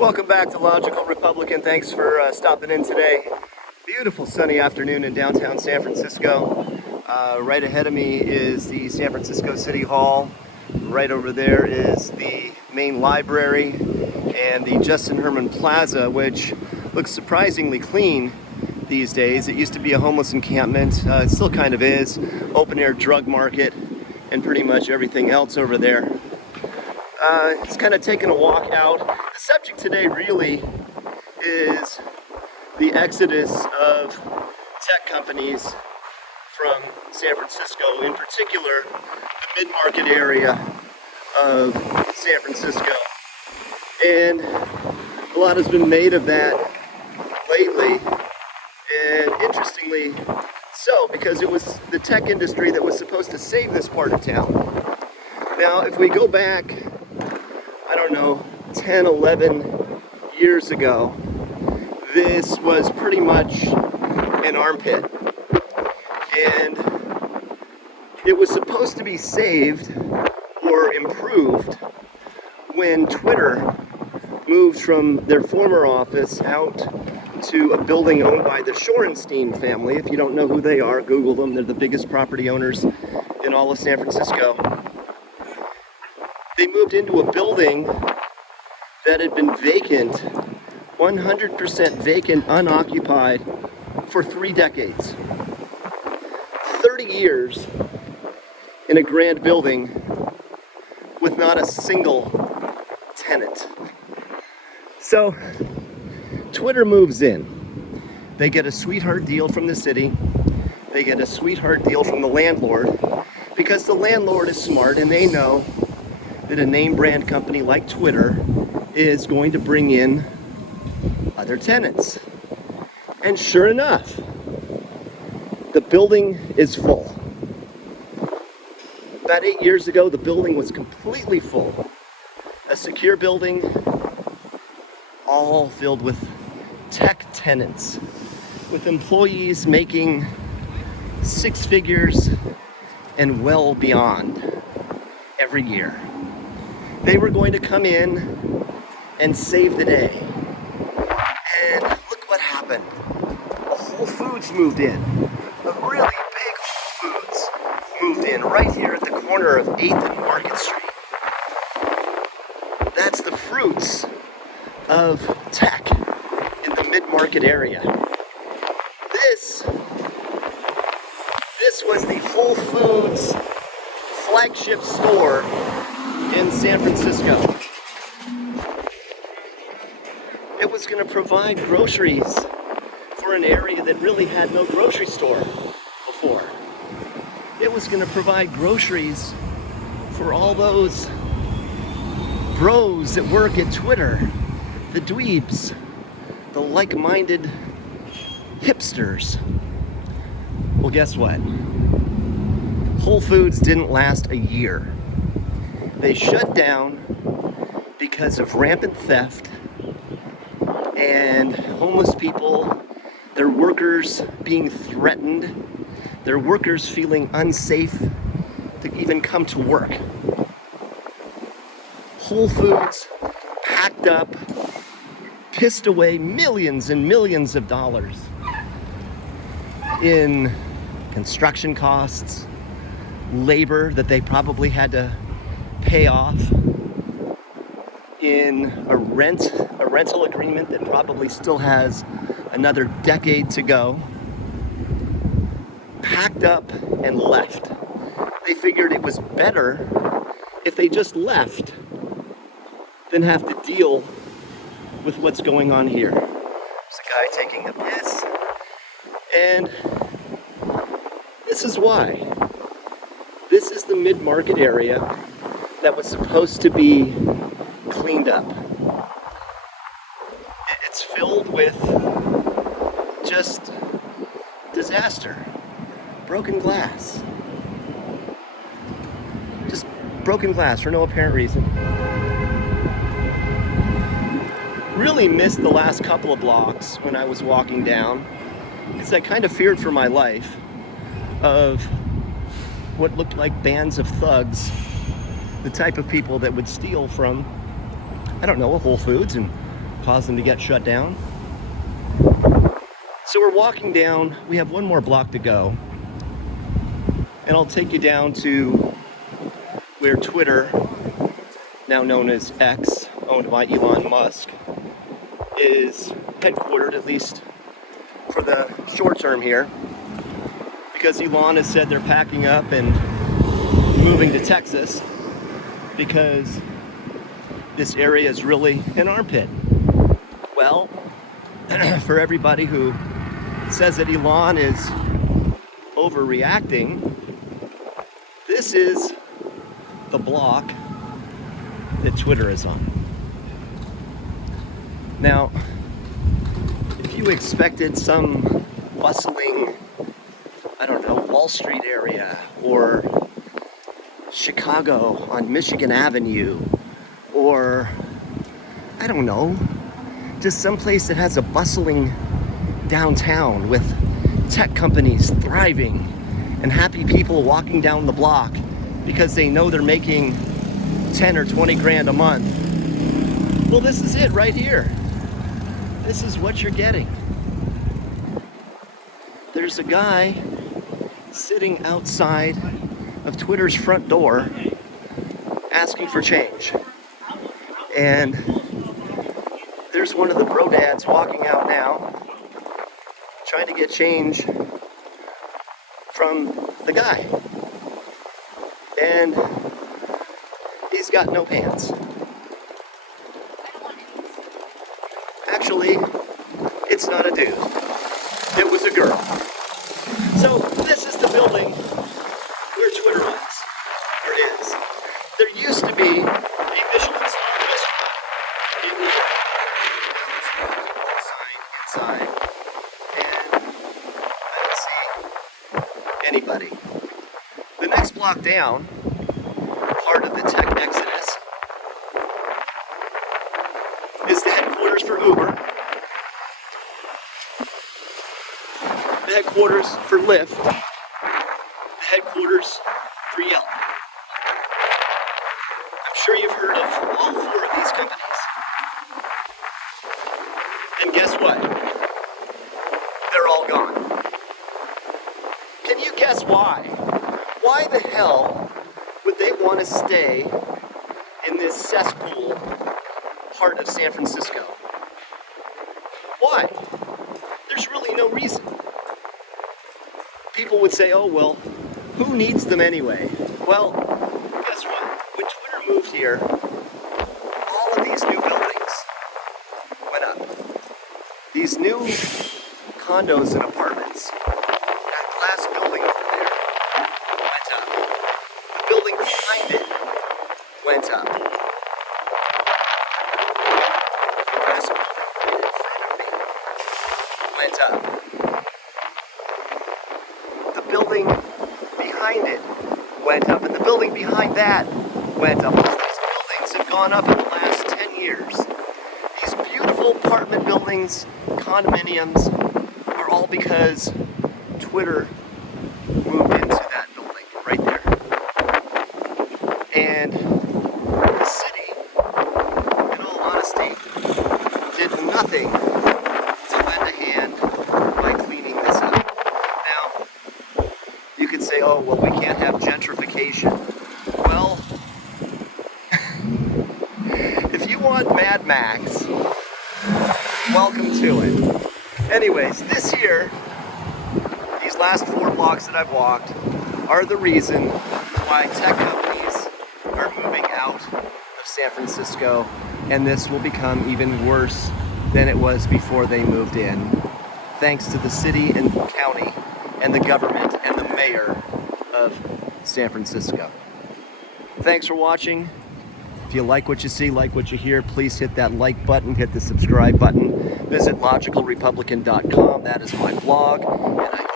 Welcome back to Logical Republican. Thanks for stopping in today. Beautiful sunny afternoon in downtown San Francisco. Right ahead of me is the San Francisco City Hall. Right over there is the main library and the Justin Herman Plaza, which looks surprisingly clean these days. It used to be a homeless encampment. It still kind of is. Open air drug market and pretty much everything else over there. It's kind of taking a walk out. The subject today really is the exodus of tech companies from San Francisco, in particular the mid-market area of San Francisco. And a lot has been made of that lately, and interestingly so, because it was the tech industry that was supposed to save this part of town. Now, if we go back, I don't know, 10, 11 years ago, this was pretty much an armpit. And it was supposed to be saved or improved when Twitter moved from their former office out to a building owned by the Shorenstein family. If you don't know who they are, Google them. They're the biggest property owners in all of San Francisco. They moved into a building that had been vacant, 100% vacant, unoccupied for 3 decades. 30 years in a grand building with not a single tenant. So Twitter moves in. They get a sweetheart deal from the city. They get a sweetheart deal from the landlord, because the landlord is smart and they know that a name brand company like Twitter is going to bring in other tenants. And sure enough, the building is full. About 8 years ago, the building was completely full. A secure building, all filled with tech tenants, with employees making 6 figures and well beyond every year. They were going to come in and save the day. And look what happened. Whole Foods moved in. A really big Whole Foods moved in right here at the corner of 8th and Market Street. That's the fruits of tech in the mid-market area. This was the Whole Foods flagship store in San Francisco. It was going to provide groceries for an area that really had no grocery store before. It was going to provide groceries for all those bros that work at Twitter, the dweebs, the like-minded hipsters. Well, guess what? Whole Foods didn't last a year. They shut down because of rampant theft and homeless people, their workers being threatened, their workers feeling unsafe to even come to work. Whole Foods packed up, pissed away millions and millions of dollars in construction costs, labor that they probably had to pay off, in a rental agreement that probably still has another decade to go. Packed up and left. They figured it was better if they just left than have to deal with what's going on here. There's a guy taking a piss, and this is why. This is the mid-market area that was supposed to be cleaned up. It's filled with just disaster, broken glass. Just broken glass for no apparent reason. Really missed the last couple of blocks when I was walking down, because I kind of feared for my life of what looked like bands of thugs, the type of people that would steal from, I don't know, a Whole Foods and cause them to get shut down. So we're walking down, we have one more block to go, and I'll take you down to where Twitter, now known as X, owned by Elon Musk, is headquartered, at least for the short term here, because Elon has said they're packing up and moving to Texas because this area is really an armpit. Well, for everybody who says that Elon is overreacting, this is the block that Twitter is on. Now, if you expected some bustling, I don't know, Wall Street area or Chicago on Michigan Avenue, or I don't know, just someplace that has a bustling downtown with tech companies thriving and happy people walking down the block because they know they're making 10 or 20 grand a month. Well, this is it right here. This is what you're getting. There's a guy sitting outside of Twitter's front door asking for change. And there's one of the bro dads walking out now trying to get change from the guy. And he's got no pants. Actually, it's not a dude. It was a girl. So this is the building where Twitter runs, or is. There used to be a Michelin star restaurant in New York. Sign inside, and I don't see anybody. The next block down, part of the tech exodus, is the headquarters for Uber, the headquarters for Lyft, the headquarters for Yelp. I'm sure you've heard of all four of these companies. And guess what? They're all gone. Can you guess why? Why the hell would they want to stay in this cesspool part of San Francisco? Why? There's really no reason. People would say, oh, well, who needs them anyway? Well, guess what? When Twitter moved here, all of these new buildings went up. These new condos and apartments, that glass building over there, went up. The building behind it went up. The glass building in front of me went up. The building behind it went up, and the building behind that went up. All these buildings have gone up in the last 10 years. These beautiful apartment buildings, condominiums, are all because Twitter moved into that building right there. And the city, in all honesty, did nothing to lend a hand by cleaning this up. Now, you could say, oh, well, we can't have gentrification. Well, if you want Mad Max, welcome to it. Anyways, this here, these last 4 blocks that I've walked, are the reason why tech companies are moving out of San Francisco, and this will become even worse than it was before they moved in, thanks to the city and county and the government and the mayor of San Francisco. Thanks for watching. If you like what you see, like what you hear, please hit that like button, hit the subscribe button. Visit logicalrepublican.com. That is my blog, and I